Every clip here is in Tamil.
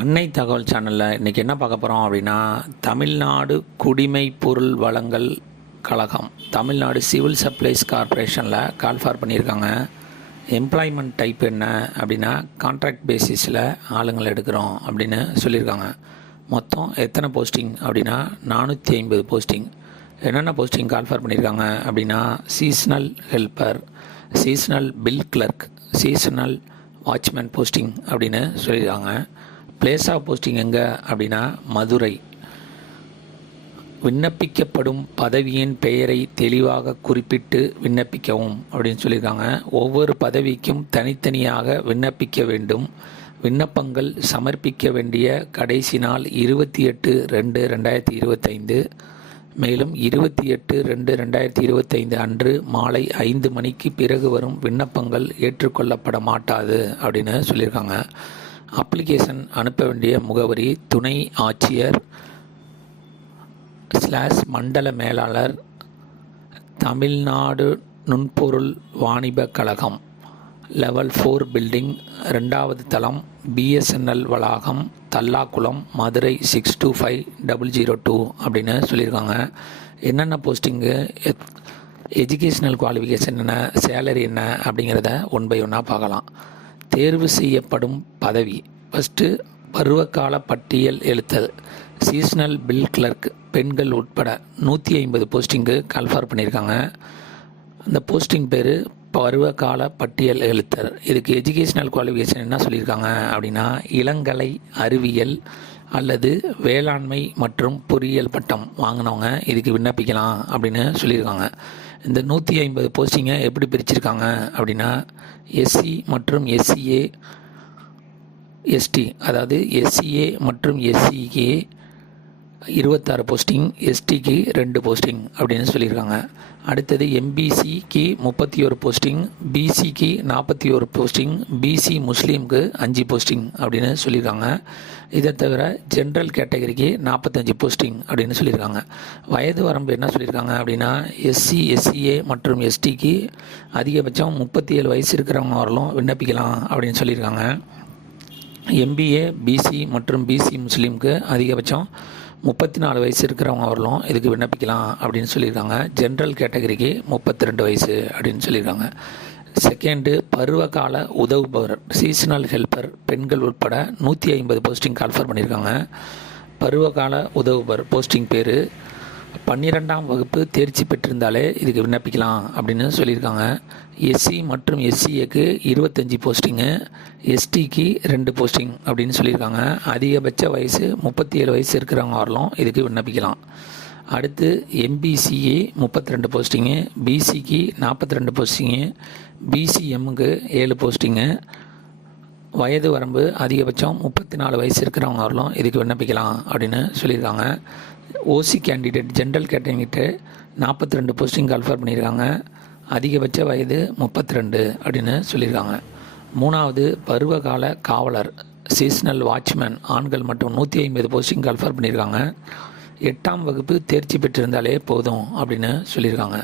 அன்னை தகவல் சேனலில் இன்றைக்கி என்ன பார்க்க போகிறோம் அப்படின்னா, தமிழ்நாடு குடிமைப் பொருள் வழங்கல் கழகம், தமிழ்நாடு சிவில் சப்ளைஸ் கார்ப்பரேஷனில் கால்ஃபார் பண்ணியிருக்காங்க. எம்ப்ளாய்மெண்ட் டைப் என்ன அப்படின்னா, கான்ட்ராக்ட் பேசிஸில் ஆளுங்களை எடுக்கிறோம் அப்படின்னு சொல்லியிருக்காங்க. மொத்தம் எத்தனை போஸ்டிங் அப்படின்னா 450 போஸ்டிங். என்னென்ன போஸ்டிங் கால்ஃபார் பண்ணியிருக்காங்க அப்படின்னா, seasonal helper, seasonal bill clerk, seasonal watchman posting அப்படின்னு சொல்லியிருக்காங்க. பிளேஸ் ஆஃப் போஸ்டிங் எங்கே அப்படின்னா மதுரை. விண்ணப்பிக்கப்படும் பதவியின் பெயரை தெளிவாக குறிப்பிட்டு விண்ணப்பிக்கவும் அப்படின்னு சொல்லியிருக்காங்க. ஒவ்வொரு பதவிக்கும் தனித்தனியாக விண்ணப்பிக்க வேண்டும். விண்ணப்பங்கள் சமர்ப்பிக்க வேண்டிய கடைசி நாள் 28/2/2025. மேலும் 28/2/2025 அன்று மாலை 5 மணிக்கு பிறகு வரும் விண்ணப்பங்கள் ஏற்றுக்கொள்ளப்பட மாட்டாது அப்படின்னு சொல்லியிருக்காங்க. அப்ளிகேஷன் அனுப்ப வேண்டிய முகவரி துணை ஆட்சியர் / மண்டல மேலாளர், தமிழ்நாடு நுண்பொருள் வாணிப கழகம், லெவல் 4 பில்டிங், 2வது தளம், BSNL வளாகம், தல்லாக்குளம், மதுரை 625002 அப்படின்னு சொல்லியிருக்காங்க. என்னென்ன போஸ்டிங்கு, எஜுகேஷ்னல் குவாலிஃபிகேஷன் என்ன, சேலரி என்ன அப்படிங்கிறத 1 by 1 பார்க்கலாம். தேர்வு செய்யப்படும் பதவி ஃபஸ்ட்டு பருவகால பட்டியல் எழுத்தர், சீசனல் பில் கிளர்க், பெண்கள் உட்பட 150 போஸ்டிங்கு கால்ஃபார் பண்ணியிருக்காங்க. அந்த போஸ்டிங் பேர் பருவகால பட்டியல் எழுத்தர். இதுக்கு எஜுகேஷ்னல் குவாலிஃபிகேஷன் என்ன சொல்லியிருக்காங்க அப்படின்னா, இளங்கலை அறிவியல் அல்லது வேளாண்மை மற்றும் பொறியியல் பட்டம் வாங்கினவங்க இதுக்கு விண்ணப்பிக்கலாம் அப்படின்னு சொல்லியிருக்காங்க. இந்த 150 போஸ்டிங்கை எப்படி பிரிச்சிருக்காங்க அப்படின்னா, SC மற்றும் SCA ST, அதாவது SCA மற்றும் SCக்கு 26 போஸ்டிங், STக்கு 2 போஸ்டிங் அப்படின்னு சொல்லியிருக்காங்க. அடுத்தது MBCக்கு 31 போஸ்டிங், BCக்கு 41 போஸ்டிங், BC முஸ்லீமுக்கு 5 போஸ்டிங் அப்படின்னு சொல்லியிருக்காங்க. இதை தவிர ஜென்ரல் கேட்டகரிக்கு 45 போஸ்டிங் அப்படின்னு சொல்லியிருக்காங்க. வயது வரம்பு என்ன சொல்லியிருக்காங்க அப்படின்னா, SC SCA மற்றும் STக்கு அதிகபட்சம் 37 வயசு இருக்கிறவங்க வரலும் விண்ணப்பிக்கலாம் அப்படின்னு சொல்லியிருக்காங்க. MBA BC மற்றும் BC முஸ்லீமுக்கு அதிகபட்சம் 34 வயசு இருக்கிறவங்க வரலும் இதுக்கு விண்ணப்பிக்கலாம் அப்படின்னு சொல்லியிருக்காங்க. ஜென்ரல் கேட்டகரிக்கு 32 வயசு அப்படின்னு சொல்லியிருக்காங்க. செகண்டு பருவகால உதவுபவர், சீசனல் ஹெல்ப்பர், பெண்கள் உட்பட 150 போஸ்டிங் கால்ஃபார் பண்ணியிருக்காங்க. பருவகால உதவுபவர் போஸ்டிங் பேர் 12ஆம் வகுப்பு தேர்ச்சி பெற்றிருந்தாலே இதுக்கு விண்ணப்பிக்கலாம் அப்படின்னு சொல்லியிருக்காங்க. SC மற்றும் SCAக்கு 25 போஸ்டிங்கு, STக்கு 2 போஸ்டிங் அப்படின்னு சொல்லியிருக்காங்க. அதிகபட்ச வயசு 37 வயசு இருக்கிறவங்க வரலாம் இதுக்கு விண்ணப்பிக்கலாம். அடுத்து MBCA 32 போஸ்டிங்கு, BCக்கு 42 போஸ்டிங்கு, BCMக்கு 7 போஸ்டிங்கு. வயது வரம்பு அதிகபட்சம் 34 வயசு இருக்கிறவங்க வரலாம் இதுக்கு விண்ணப்பிக்கலாம் அப்படின்னு சொல்லியிருக்காங்க. OC கேண்டிடேட், ஜென்ரல் கேட்டகரிகிட்ட 42 போஸ்டிங் கால்ஃபார் பண்ணியிருக்காங்க. அதிகபட்ச வயது 32 அப்படின்னு சொல்லியிருக்காங்க. 3வது பருவகால காவலர், சீசனல் வாட்ச்மேன், ஆண்கள் மற்றும் 150 போஸ்டிங் கால்ஃபார் பண்ணியிருக்காங்க. 8ஆம் வகுப்பு தேர்ச்சி பெற்றிருந்தாலே போதும் அப்படின்னு சொல்லியிருக்காங்க.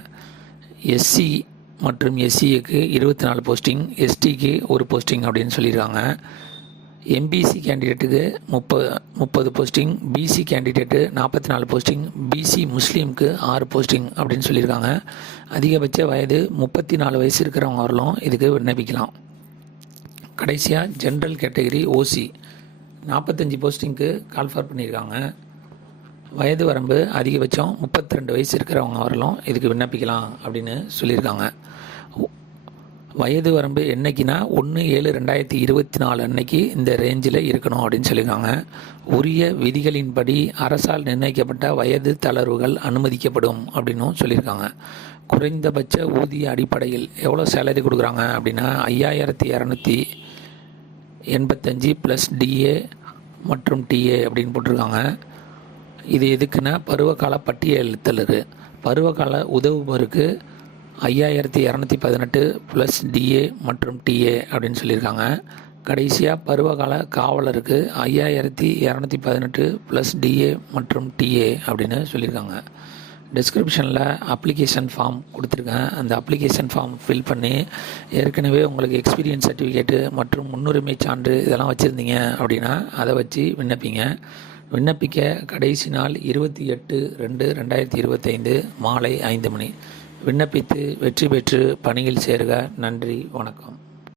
SC மற்றும் SCAக்கு 24 போஸ்டிங், STக்கு 1 போஸ்டிங் அப்படின்னு சொல்லியிருக்காங்க. MBC கேண்டிடேட்டுக்கு 30 posting, BC candidate 44 posting, BC முஸ்லீமுக்கு 6 posting அப்படின்னு சொல்லியிருக்காங்க. அதிகபட்ச வயது 34 வயசு இருக்கிறவங்க வரலாம் இதுக்கு விண்ணப்பிக்கலாம். கடைசியாக ஜென்ரல் கேட்டகரி OC 45 போஸ்டிங்க்கு கால்ஃபார் பண்ணியிருக்காங்க. வயது வரம்பு அதிகபட்சம் 32 வயசு இருக்கிறவங்க வரலாம் இதுக்கு விண்ணப்பிக்கலாம் அப்படின்னு சொல்லியிருக்காங்க. வயது வரம்பு என்னைக்குன்னா 1/7/2024 அன்னைக்கு இந்த ரேஞ்சில் இருக்கணும் அப்படின்னு சொல்லியிருக்காங்க. உரிய விதிகளின்படி அரசால் நிர்ணயிக்கப்பட்ட வயது தளர்வுகள் அனுமதிக்கப்படும் அப்படின்னும் சொல்லியிருக்காங்க. குறைந்தபட்ச ஊதிய அடிப்படையில் எவ்வளோ சேலரி கொடுக்குறாங்க அப்படின்னா 5285 + DA மற்றும் TA அப்படின்னு போட்டிருக்காங்க. இது எதுக்குன்னா பருவகால பட்டியலித்தலுக்கு. பருவகால உதவுபவருக்கு 5218 + DA மற்றும் TA அப்படின்னு சொல்லியிருக்காங்க. கடைசியாக பருவகால காவலருக்கு 5218 + DA மற்றும் TA அப்படின்னு சொல்லியிருக்காங்க. டிஸ்கிரிப்ஷனில் அப்ளிகேஷன் ஃபார்ம் கொடுத்துருக்கேன். அந்த அப்ளிகேஷன் ஃபார்ம் ஃபில் பண்ணி ஏற்கனவே உங்களுக்கு எக்ஸ்பீரியன்ஸ் சர்டிஃபிகேட்டு மற்றும் முன்னுரிமை சான்று இதெல்லாம் வச்சுருந்தீங்க அப்படின்னா அதை வச்சு விண்ணப்பிங்க. விண்ணப்பிக்க கடைசி நாள் 28/2/2025 மாலை 5 மணி. விண்ணப்பித்து வெற்றி பெற்று பணியில் சேருக. நன்றி, வணக்கம்.